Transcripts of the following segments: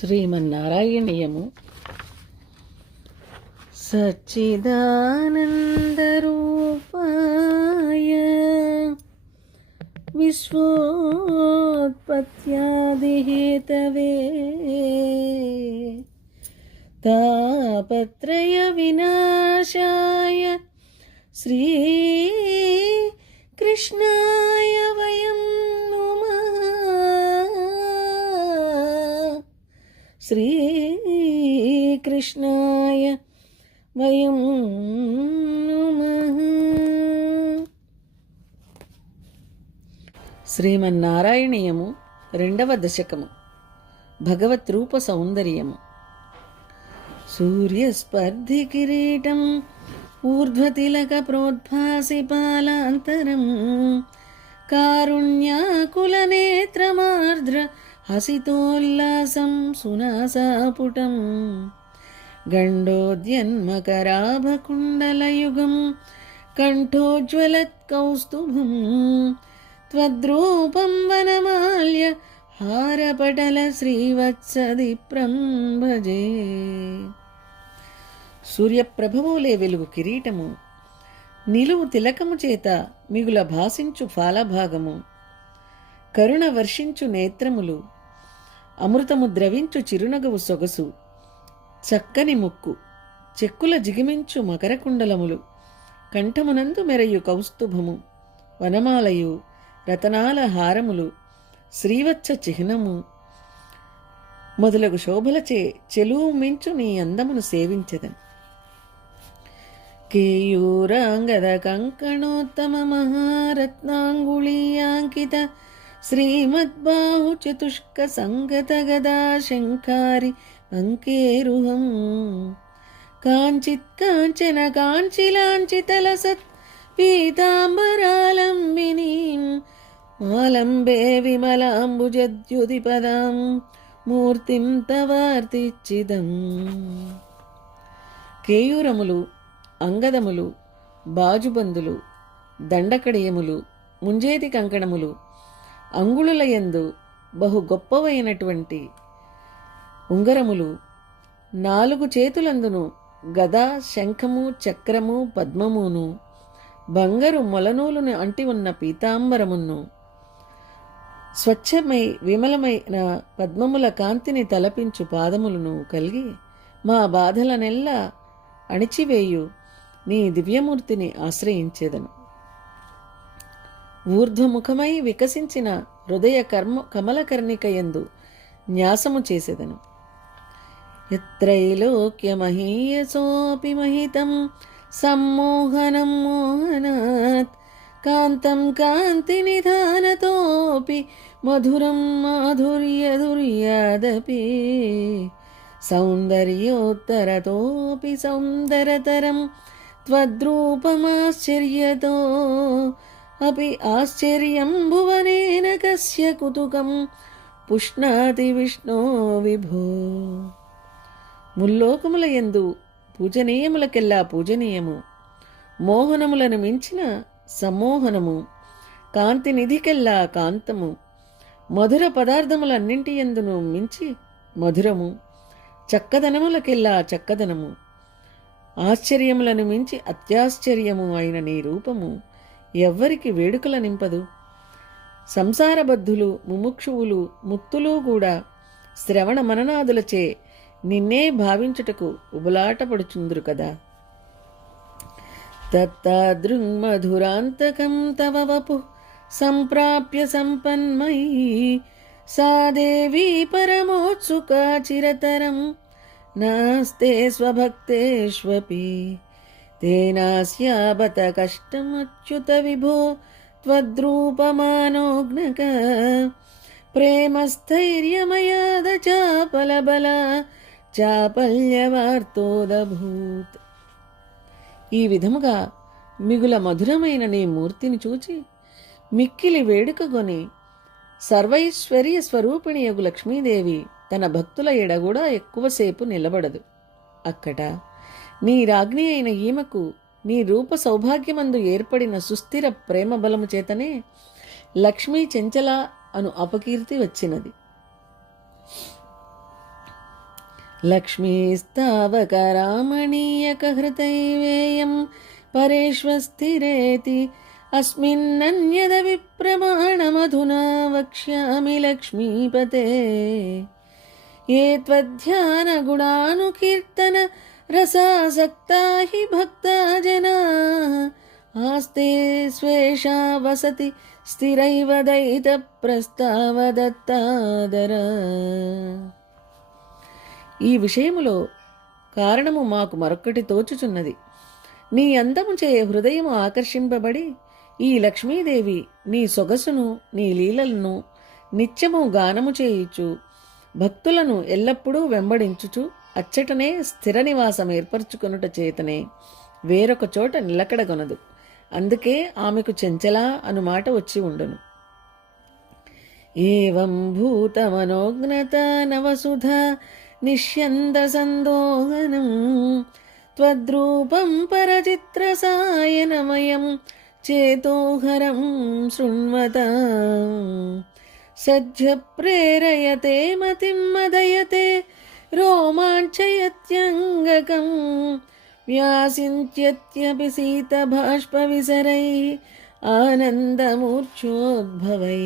శ్రీమన్నారాయణీయము సచ్చిదానందరూపాయ విశ్వోత్పత్యాదిహేతవే తాపత్రయ వినాశాయ శ్రీ కృష్ణాయ వయం శ్రీమన్నారాయణీయము రెండవ దశకము. భగవత్ రూప సౌందర్యము. సూర్యస్పర్ధి కిరీటం ఊర్ధ్వతిలక ప్రోద్భాసి పాలాంతరం కారుణ్యాకులనేత్రమార్ద్ర హసితోల్లాసం సునాసాపుటం. గండోద్యన్మకరాభకుండలయుగం కంఠోజ్వలత్కౌస్తుభం त्वद्रूपं वनमाल्य हारपटल శ్రీవత్సదిప్రం భజే సూర్యప్రభవులే వెలుగు కిరీటము నిలువు తిలకము చేత మిగుల భాసించు ఫాలభాగము కరుణ వర్షించు నేత్రములు అమృతము ద్రవించు చిరునగవు సొగసు చక్కని ముక్కు చెక్కుల జిగిమించు మకరకుండలములు కంఠమునందు మెరయు కౌస్తుభము వనమాలయు రతనాల హారములు శ్రీవత్స చిహ్నము. మొదలగు శోభలచే చెలువు మించు నీ అందమును సేవించదను. కేయూరాంగద కంకణోత్తమ మహారత్నాంగుళీయాంకిత శ్రీమద్బాహు చతుష్క సంగత గదా శంకారి అంకేరుహం. కాంచిత్ కాంచన కాంచిలాంచితలసత్ పీతాంబరాలంబినీం. ఆలంబే విమలాంబుజద్యుతిపదాం. మూర్తిం తవార్తిచ్చిదం. కేయూరములు అంగదములు బాజుబందులు దండకడియములు ముంజేతి కంకణములు అంగుళులయందు బహు గొప్పవైనటువంటి ఉంగరములు నాలుగు చేతులందును గద శంఖము చక్రము పద్మమును బంగారు మొలనూలును అంటి ఉన్న పీతాంబరమును. స్వచ్ఛమై విమలమైన పద్మముల కాంతిని తలపించు పాదములను కలిగి మా బాధలనెల్లా అణిచివేయు. నీ దివ్యమూర్తిని ఆశ్రయించేదను. ఊర్ధ్వముఖమై వికసించిన హృదయ కర్మ కమలకర్ణికయందు న్యాసము చేసేదను. यत्रैलोक्यमहीयसोऽपि महितं सम्मोहनं मोहनात् कान्तं कान्तिनिधानतोऽपि मधुरं माधुर्यदुर्यादपि सौन्दर्योत्तरतोऽपि सौन्दरतरं त्वद्रूपमाश्चर्यतो अपि आश्चर्यं भुवनेन कस्य कुतुकं पुष्णाति विष्णो विभो ముల్లోకముల యందు పూజనీయములకెల్లా పూజనీయము. మోహనములను మించిన సమ్మోహనము. కాంతి నిధికెల్లా కాంతము. మధుర పదార్థములన్నింటి ఎందును మించి మధురము. చక్కదనములకెల్లా చక్కదనము. ఆశ్చర్యములను మించి అత్యాశ్చర్యము అయిన నీ రూపము ఎవ్వరికి వేడుకల నింపదు. సంసారబద్ధులు ముముక్షువులు ముక్తులు కూడా శ్రవణ మననాదులచే నిన్నే భావించుటకు ఉబలాటపడుచుందురు కదా తత్తాదృంగమధురాంతకం తవ వపు సంప్రాప్య సంపన్మయీ సా దేవీ పరమోత్సుకా చిరతరం నాస్తే స్వభక్తేష్వపి తేనాస్యాబత కష్టమచ్యుత విభో त्वद्रूपमानोऽग्नक प्रेमस्थैर्यमयाद चापलबल చాపల్యవార్తోదభూత్ ఈ విధముగా మిగుల మధురమైన నీ మూర్తిని చూచి మిక్కిలి వేడుకగొని సర్వైశ్వర్య స్వరూపిణి యగు లక్ష్మీదేవి తన భక్తుల ఎడ కూడా ఎక్కువసేపు నిలబడదు. అక్కడ నీ రాజ్ఞి అయిన ఈమెకు నీ రూప సౌభాగ్యమందు ఏర్పడిన సుస్థిర ప్రేమ బలము చేతనే లక్ష్మీ చెంచల అను అపకీర్తి వచ్చినది. लक्ष्मीस्तावकरामणीयकहृतैवेयं परेष्वस्थिरेति अस्मिन्नन्यदविप्रमाणमधुना वक्ष्यामि लक्ष्मीपते ये त्वध्यानगुणानुकीर्तनरसासक्ता हि भक्ता जनाः आस्ते स्वेषा वसति स्थिरैव दयितप्रस्तावदत्तादर ఈ విషయములో కారణము మాకు మరొక్కటి తోచుచున్నది. నీ అందముచే హృదయము ఆకర్షింపబడి ఈ లక్ష్మీదేవి నీ సొగసును నీ లీలలను నిత్యము గానము చేయుచు భక్తులను ఎల్లప్పుడూ వెంబడించుచు అచ్చటనే స్థిర నివాసం ఏర్పరచుకొనుట చేతనే వేరొక చోట నిలకడగొనదు. అందుకే ఆమెకు చెంచల అనుమాట వచ్చి ఉండును. ఏం భూతమనోజ్ఞత నవసుధ నిష్యంద సందోహనం త్వద్రూపం పరచిత్రసాయనమయం చేతోహరం శృణ్వత. సజ్జ ప్రేరయతే మతిం మదయతే రోమాంచయత్యంగకం వ్యాసింత్యత్యపి సీతబాష్పవిసరై ఆనందమూర్ఛోద్భవై.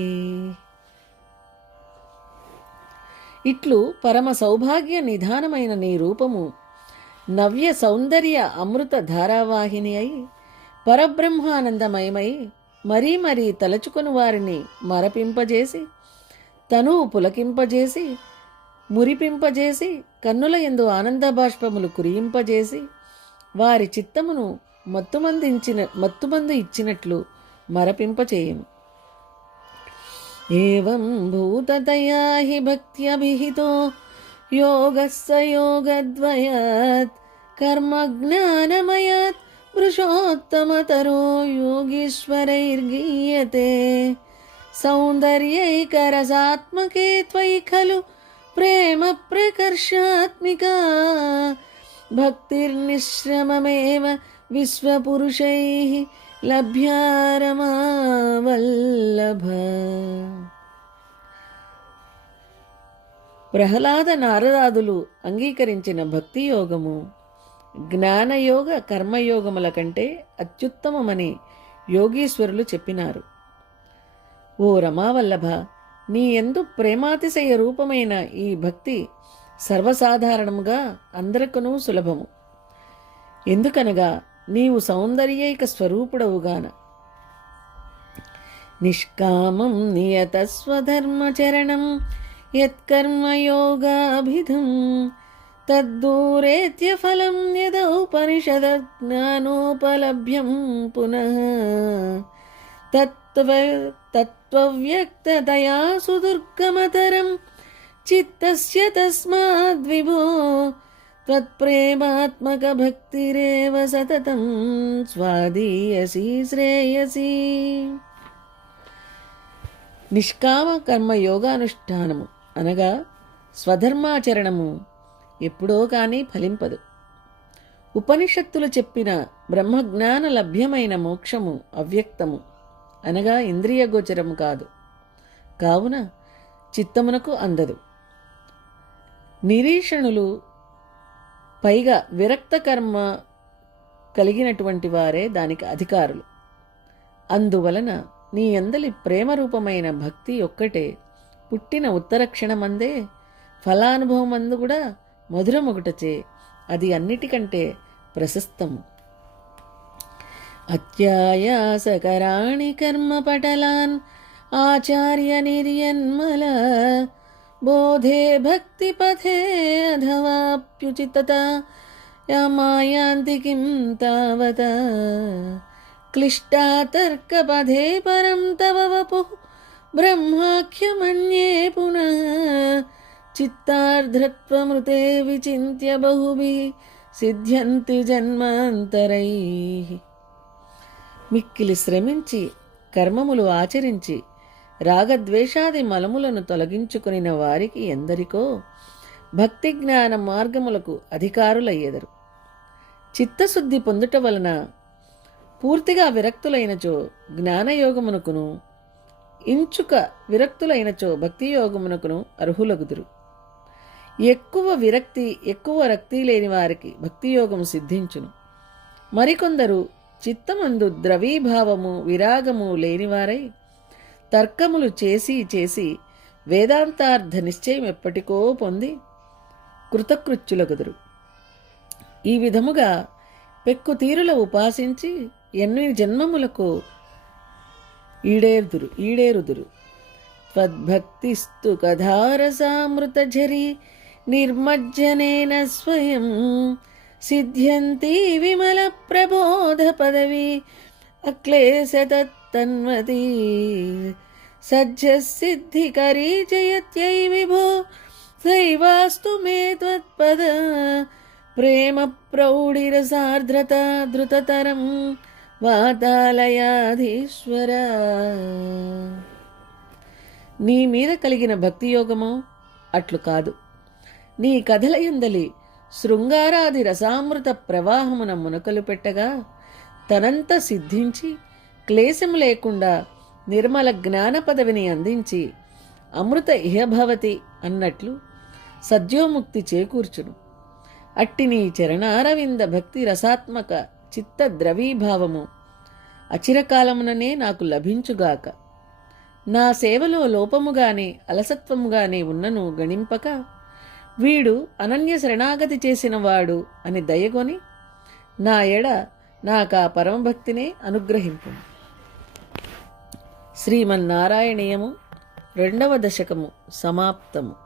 ఇట్లు పరమ సౌభాగ్య నిధానమైన నీ రూపము నవ్య సౌందర్య అమృత ధారావాహిని అయి పరబ్రహ్మానందమయమై మరీ మరీ తలచుకొని వారిని మరపింపజేసి తను పులకింపజేసి మురిపింపజేసి కన్నుల ఎందు ఆనంద బాష్పములు కురియింపజేసి వారి చిత్తమును మత్తుమందించిన మత్తుమందు ఇచ్చినట్లు एवं भूततया हि भक्त्यभिहितो योगः स योगद्वयात् कर्मज्ञानमयात् पुरुषोत्तमतरो योगीश्वरैर्गीयते सौन्दर्यैकरसात्मके त्वयि खलु प्रेमप्रकर्षात्मिका भक्तिर्निश्रममेव విశ్వపురుషై లభ్యారమావల్లభ ప్రహ్లాద నారదాదులు అంగీకరించిన భక్తి యోగము జ్ఞానయోగ కర్మయోగముల కంటే అత్యుత్తమమని యోగీశ్వరులు చెప్పినారు. ఓ రమావల్లభ నీ ఎందు ప్రేమాతిశయ రూపమైన ఈ భక్తి సర్వసాధారణముగా అందరికనూ సులభము. ఎందుకనగా నీవు సౌందర్యైక స్వరూపుడవుగాన. నిష్కామం నియతస్వధర్మచరణం యత్కర్మయోగాభిధం. తద్దూరేత్య ఫలం యదౌపనిషద జ్ఞానోపలభ్యం పునః. తత్వ తత్వవ్యక్తతయా సుదుర్గమతరం చిత్తస్య తస్మాద్విభో त्वत्प्रेमात्मकभक्तिरेव सततं స్వాదీయసి శ్రేయసి నిష్కామ కర్మ యోగానుష్ఠానము అనగా స్వధర్మాచరణము ఎప్పుడో కానీ ఫలింపదు ఉపనిషత్తులు చెప్పిన బ్రహ్మజ్ఞాన లభ్యమైన మోక్షము అవ్యక్తము అనగా ఇంద్రియగోచరము కాదు కావున చిత్తమునకు అందదు నిరీక్షణులు పైగా విరక్త కర్మ కలిగినటువంటి వారే దానికి అధికారులు. అందువలన నీ అందలి ప్రేమరూపమైన భక్తి ఒక్కటే పుట్టిన ఉత్తరక్షణమందే ఫలానుభవం అందు కూడా మధురమొకటచే అది అన్నిటికంటే ప్రశస్తము. అత్యాయాసకరాణి కర్మపటలాన్ ఆచార్య నిర్యన్మల बोधे भक्तिपथे अधवाप्युचितता यामायान्ति किं तावत् क्लिष्टा तर्कपथे परं तव वपुः ब्रह्माख्यमन्ये पुनः चित्तार्धत्वमृते विचिन्त्य बहुभिः సిద్ధ్యంతి జన్మాంతరై మిక్కిలి శ్రమించి కర్మములు ఆచరించి రాగద్వేషాది మలములను తొలగించుకునిన వారికి ఎందరికో భక్తి జ్ఞాన మార్గములకు అధికారులయ్యేదరు. చిత్తశుద్ధి పొందుట వలన పూర్తిగా విరక్తులైనచో జ్ఞానయోగమునకును ఇంచుక విరక్తులైనచో భక్తి యోగమునకును అర్హులగుదురు. ఎక్కువ విరక్తి ఎక్కువ రక్తి లేని వారికి భక్తియోగం సిద్ధించును. మరికొందరు చిత్తమందు ద్రవీభావము విరాగము లేనివారై తర్కములు చేసి చేసి వేదాంతార్థ నిశ్చయం ఎప్పటికో పొంది కృతకృత్యులగుదురు. ఈ విధముగా పెక్కు తీరుల ఉపాసించి ఎన్ని జన్మములకు ఈడేరుదురు ఈడేరుదురు. త్వద్భక్తిస్తు కథారసామృతఝరి నిర్మజ్జనేన స్వయం సిద్ధ్యంతి విమల ప్రబోధ పదవి అక్లేశతన్మతి సజ్జసిద్ధికరీ జయత్యై విభో సైవాస్తు మే త్వత్పద ప్రేమ ప్రౌఢిరసార్ద్రత ధృతతరం వాతాలయాధీశ్వర. నీ మీద కలిగిన భక్తియోగమో అట్లు కాదు. నీ కథలయందలి శృంగారాది రసామృత ప్రవాహమున మునకలు పెట్టగా తనంత సిద్ధించి క్లేశము లేకుండా నిర్మల జ్ఞాన పదవిని అందించి అమృత ఇహభవతి అన్నట్లు సద్యోముక్తి చేకూర్చును. అట్టి నీ చరణారవింద భక్తి రసాత్మక చిత్త ద్రవీభావము అచిరకాలముననే నాకు లభించుగాక. నా సేవలో లోపముగానే అలసత్వముగానే ఉన్నను గణింపక వీడు అనన్య శరణాగతి చేసినవాడు అని దయగొని నా ఎడ నాకా పరమభక్తినే అనుగ్రహింపు శ్రీమన్నారాయణీయము రెండవ దశకము సమాప్తము.